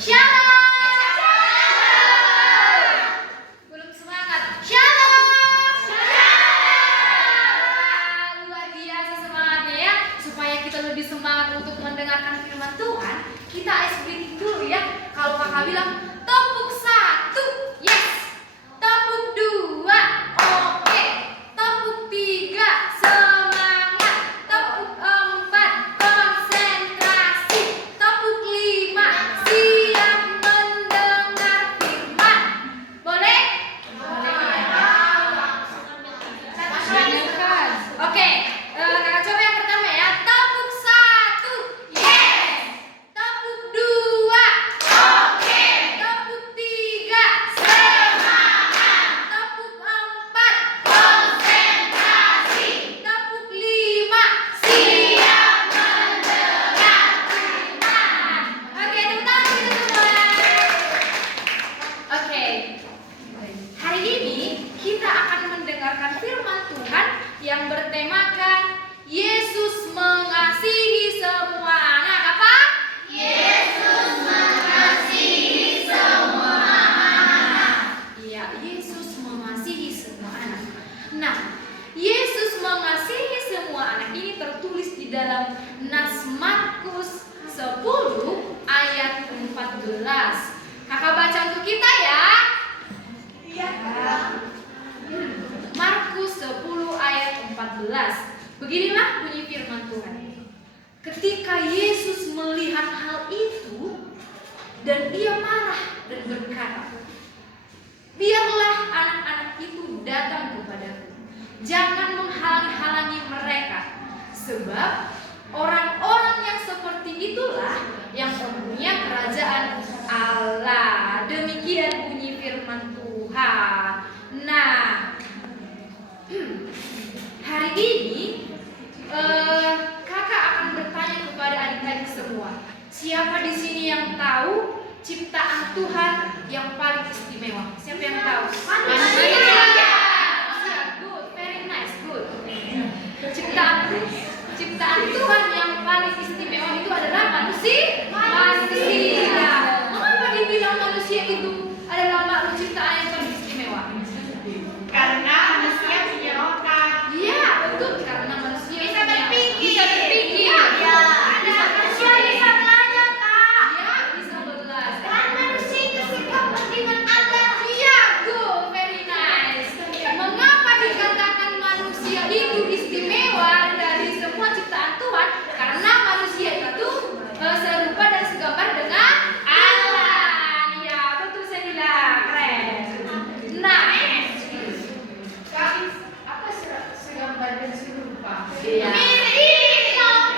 Shalom. Belum semangat. Shalom. Luar biasa semangatnya ya. Supaya kita lebih semangat untuk mendengarkan firman Tuhan, kita ice breathing dulu ya. Kalau kakak bilang tepuk 1, yes. Tepuk 2, oke. Tepuk 3, semangat. Tepuk 4, konsentrasi. Tepuk 5, siap mendengar firman. Boleh? Oke, kakak coba yang pertama ya. Tepuk 1, yes. Tepuk 2, oke. Tepuk 3, semangat. Tepuk 4, konsentrasi. Tepuk 5, siap mendengar firman. Oke, tepuk tangan kita semua. Oke, hari ini kita akan mendengarkan firman Tuhan yang bertemakan Yesus mengasihi semua anak. Apa? Yesus mengasihi semua anak. Iya, Yesus mengasihi semua anak. Nah, Yesus mengasihi semua anak ini tertulis di dalam Nas Markus 10 ayat 14. Kakak baca untuk kita ya. Markus 10 ayat 14. Beginilah bunyi firman Tuhan. Ketika Yesus melihat hal itu, dan ia marah dan berkata, biarlah anak-anak itu datang kepadaku, jangan menghalang-halangi mereka, sebab orang-orang yang seperti itulah yang mempunyai kerajaan Allah. Demikian bunyi firman Tuhan. Nah, hari ini kakak akan bertanya kepada adik-adik semua, siapa di sini yang tahu ciptaan Tuhan yang paling istimewa? Siapa yang tahu? Manusia. Good, very nice, good. Ciptaan Tuhan yang paling istimewa itu adalah manusia. Mengapa dibilang manusia itu adalah makhluk ciptaan yang paling istimewa? Karena manusia punya otak. Iya, betul. Karena manusia Bisa berpikir. Bisa berpikir. Iya. Ada manusia bisa belajar, Kak. Iya, bisa belajar. Dan manusia itu suka dengan Allah. Iya, good, very nice. Mengapa dikatakan manusia itu istimewa dari semua ciptaan Tuhan? Karena manusia itu serupa dan segambar dengan Allah. Iya, betul Senila, keren. Nah, Apa segambar dan serupa? iya. Mirip.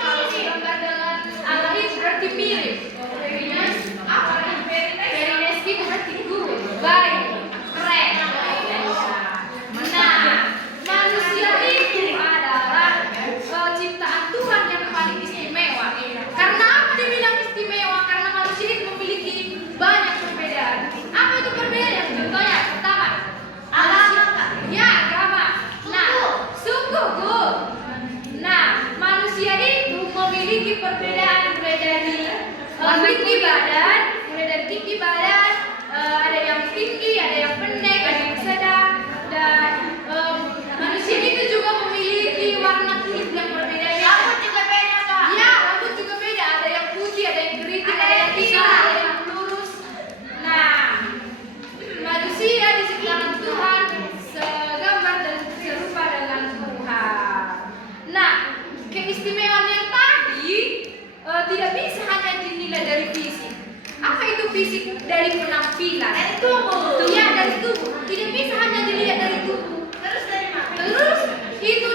Kalau segambar dengan Allah itu berarti mirip. Very nice. Apa yang Very nice itu berarti good, baik, keren. Nah, manusia itu adalah ciptaan Tuhan yang paling istimewa. Karena apa dibilang istimewa? Karena manusia itu memiliki banyak perbedaan. Apa itu perbedaan? Contohnya pertama, ya, agama. Nah, suku, good. Nah, manusia itu memiliki perbedaan mulai dari tinggi badan, ada yang tinggi, ada yang pendek, ada yang sedang, dan manusia itu juga memiliki warna kulit yang berbeda. Rambut juga beda, Kak. Ya, rambut juga beda. Ada yang putih, ada yang keriting, ada yang tinggi, ada yang lurus. Nah, manusia diciptakan Tuhan segambar dan serupa dengan Tuhan. Nah, keistimewaan yang tadi tidak bisa hanya dinilai dari fisik. Apa itu fisik? Dari penampilan. Dari tubuh. Iya, dari tubuh. Tidak bisa hanya dilihat dari tubuh. Terus dari mana? Terus itu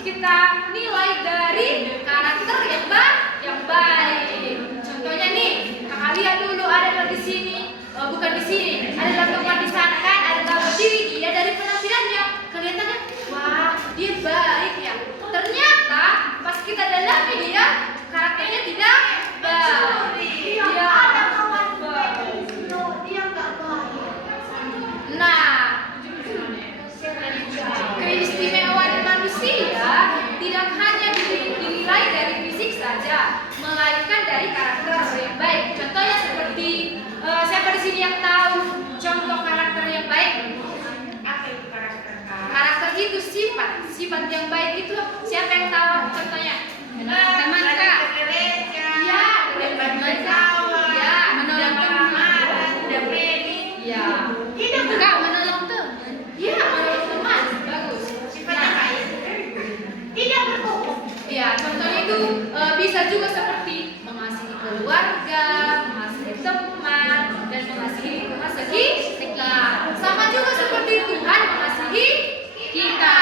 kita nilai dari karakter yang baik. Contohnya nih, kakak lihat dulu ada di sini, bukan di sini, ada gambar di sana kan, ada gambar diri dia dari penampilannya, kelihatannya wah dia baik ya. Ternyata pas kita dalami dia karakternya tidak baik. Dia Dia ada kawan baik. dia nggak baik. Nah, keistimewaan manusia tidak hanya dinilai dari fisik saja, melainkan dari karakter yang baik. Contohnya seperti sifat yang baik itu siapa yang tahu contohnya? Teman Kak. Iya, ya, menolong teman. Ya, Kak menolong teman. Iya, menolong teman. Bagus. Tidak berbohong. Ya, contohnya itu bisa juga seperti mengasihi keluarga, mengasihi teman, dan mengasihi sekitar. Sama juga seperti Tuhan mengasihi kita.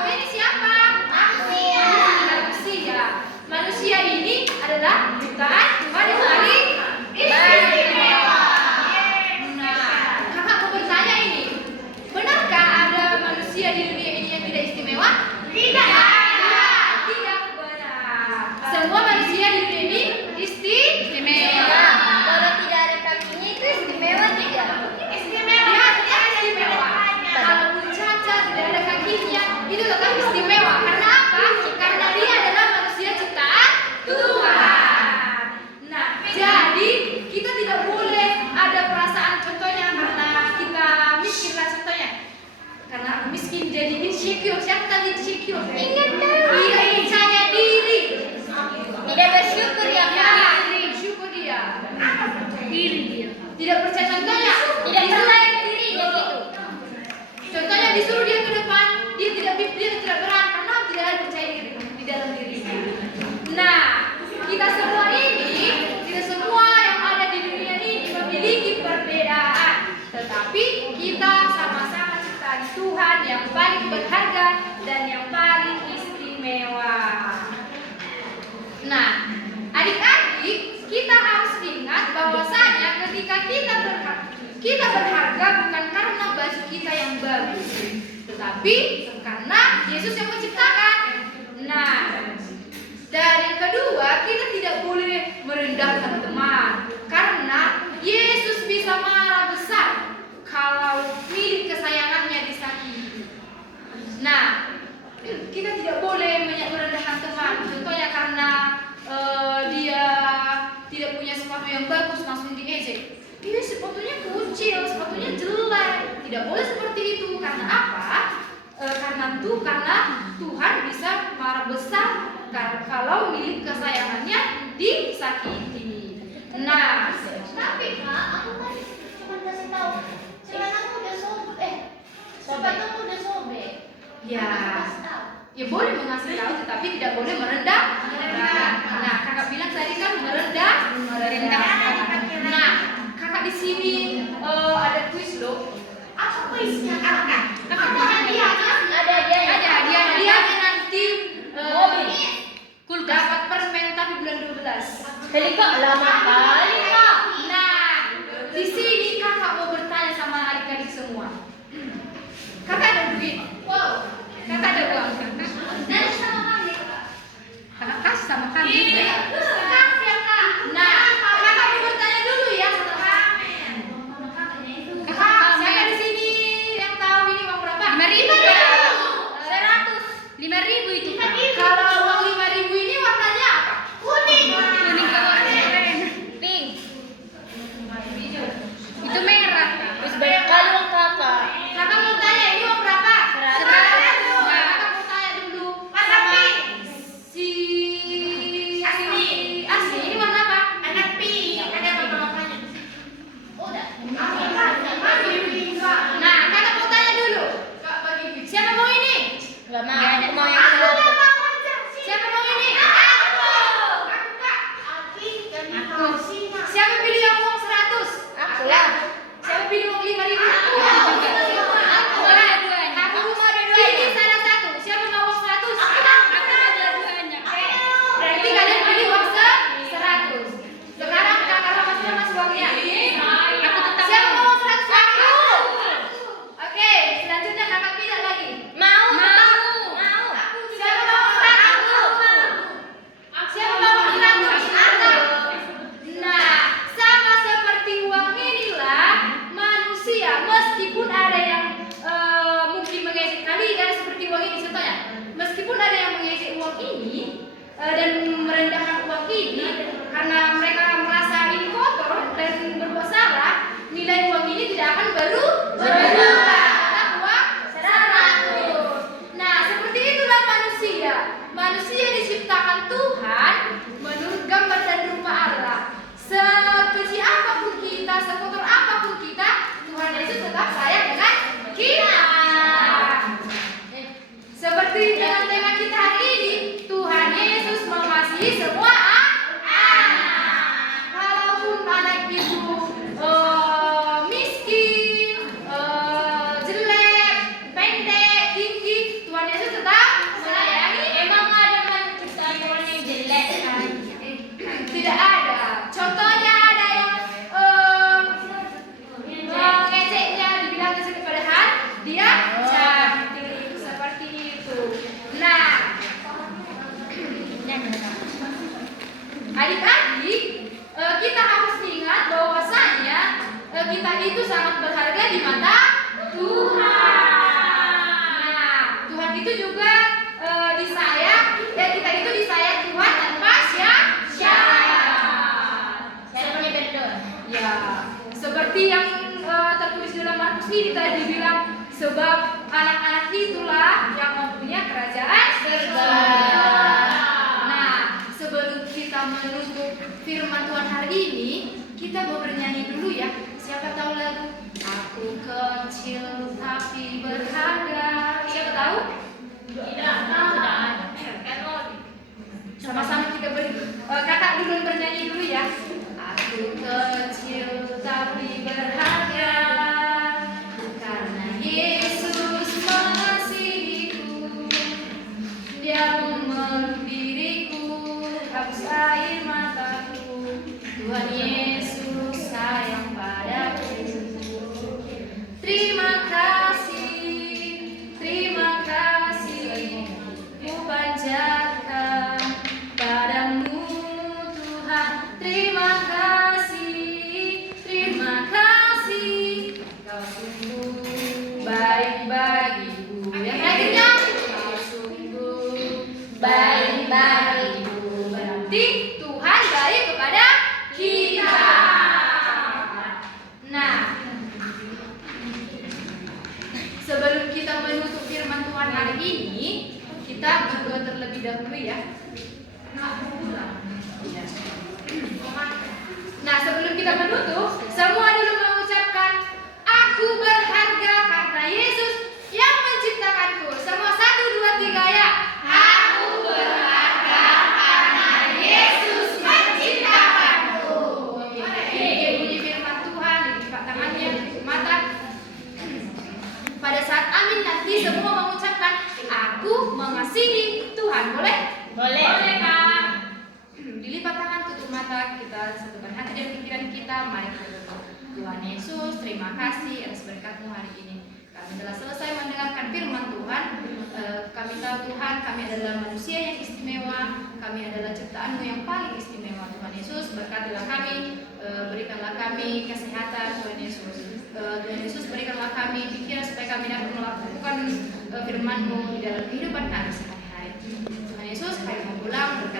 Kita ini siapa? Manusia. Manusia ini adalah ciptaan Tuhan yang paling istimewa. Nah, kakak mau bertanya ini, benarkah ada manusia di dunia ini yang tidak istimewa? Tidak. Tidak benar. Semua manusia di dunia ini istimewa. Kalau tidak ada kakinya itu istimewa tidak? Dia tidak istimewa. Kalaupun cacat tidak ada kakinya, itu tetap istimewa. Karena apa? Karena dia adalah manusia ciptaan Tuhan. Nah, jadi kita tidak boleh ada perasaan contohnya karena kita miskin lah contohnya. Karena miskin jadi insecure. Siapa tadi insecure? Ingat kan? Tidak percaya diri. Tidak bersyukur ya Kak. Bersyukur dia. Tidak percaya contohnya. Tidak percaya dirinya gitu. Contohnya disuruh dia ke depan, dia tidak berani karena tidak ada percaya diri di dalam dirinya. Nah, kita semua yang ada di dunia ini memiliki perbedaan, tetapi kita sama-sama ciptaan Tuhan yang paling berharga dan yang paling istimewa. Nah, adik-adik, kita harus ingat bahwasanya ketika kita berharga bukan karena baju kita yang bagus, tetapi karena Yesus yang menciptakan. Nah, dan yang kedua, kita tidak boleh merendahkan teman, karena Yesus bisa marah besar kalau milik kesayangannya disakiti. Nah, kita tidak boleh merendahkan teman. Contohnya karena dia tidak punya sepatu yang bagus langsung diejek. Ini sepatunya kucil, sepatunya jelek. Tidak boleh seperti itu. Karena apa? Karena Tuhan bisa marah besar kalau milik kesayangannya disakiti. Nah, Tapi Kak, aku kan cuma kasih tahu. Celanaku udah sobek. Sepatuku udah sobek. ya, Kasih tahu. ya boleh mengasih tahu, tetapi tidak boleh merendah. Nah, kakak bilang tadi kan merendah. Nah, kakak di sini ada kuis loh. Apa kuisnya Kak? Kakak Ada hadiahnya? Ada hadiahnya. ada hadiahnya nanti Mobil. dapat permen tapi bulan 12. Kali Kak, lama kali Kak. Nah, di sini kakak mau bertanya sama adik-adik semua. Kakak ada duit? Wow. Kakak ada uang? Dan sama kami. Kakak kasih sama kami. Kasih ya Kak. Nah, kakak mau bertanya dulu ya. Kakak, siapa di sini yang tahu ini uang berapa? 5.000. 5.000 itu. Kalau uang 5.000 ini warnanya apa? Kuning. Kuning kalau Pink. itu merah. Terus banyak kali uang Kakak. Kakak mau tanya ini uang berapa? 100. Nah, kakak mau tanya dulu sama si Asli ini warna apa? Anak pink. Ada bapak-bapaknya. Udah. Nah, kakak mau tanya dulu. Siapa mau ini? Gak mau. Aku mau yang satu. Siapa mau ini? Aku. Siapa pilih yang uang 100? Aku lah. Siapa pilih uang 5.000? Aku juga. Aku lah. Aku mau pilih salah satu. Siapa mau uang 100? Berarti kalian pilih uang 100. Sekarang kakak masuk uangnya. Siapa mau uang 100? Aku. Oke, selanjutnya kakak pilih lagi. Mau. Siapa mau uang 100? Siapa mau uang 100? Nah, itu miskin, jelek, pendek, tinggi, Tuhan Yesus tetap melayani. Emang ada manusia yang jelek kan? Tidak ada. Contohnya ada yang ngeceknya dibilang kesini padahal dia cantik seperti itu. Nah, adik-adik, kita harus ingat bahwasanya kita itu sangat berharga di mata Tuhan. Nah, Tuhan itu juga disayang, ya kita itu disayang Tuhan tanpa syarat. Saya punya berdua. Ya, seperti yang tertulis dalam Markus ini tadi bilang, sebab anak-anak itulah yang mempunyai kerajaan surga. Nah, sebelum kita menutup firman Tuhan hari ini, kita mau bernyanyi dulu ya. Siapa tahu lagu Aku kecil tapi berharga? Siapa tahu? Tidak. Sama-sama kita beri. Kakak dulu bernyanyi dulu ya. Aku kecil tapi berharga karena Yesus mengasihiku. Dia memeluk diriku, hapus air mataku. Tuhan Yesus sayang padaku. Terima kasih, ku panjatkan padamu Tuhan. Terima kasih, kau sungguh baik bagiku. Yang akhirnya, kau sungguh baik bagiku. Berarti Tuhan baik kepada kita. Nah, sebelum kita menutup firman Tuhan hari ini, kita berdoa terlebih dahulu ya. Nah, sebelum kita menutup, semua dulu mengucapkan, aku berharga karena Yesus yang menciptakanku. Semua 1, 2, 3 ya. Aku berharga karena Yesus menciptakanku. Oke, bunyi firman Tuhan, lipat tangannya, tutup mata. Pada saat amin nanti semua mengucapkan, aku mengasihi Tuhan. Boleh? Boleh. Boleh, Kak. Dilipat tangan, tutup mata, kita satukan hati dan pikiran kita. Mari kita berdoa. Tuhan Yesus, terima kasih atas berkat-Mu hari ini. Kami telah selesai mendengarkan firman Tuhan. Kami tahu Tuhan, kami adalah manusia yang istimewa. Kami adalah ciptaan-Mu yang paling istimewa. Tuhan Yesus, berkatilah kami. Berikanlah kami kesehatan, Tuhan Yesus. Tuhan Yesus, berikanlah kami pikiran supaya kami dapat melakukan firman-Mu di dalam kehidupan kami sehari-hari. Tuhan Yesus, kami mau pulang berkat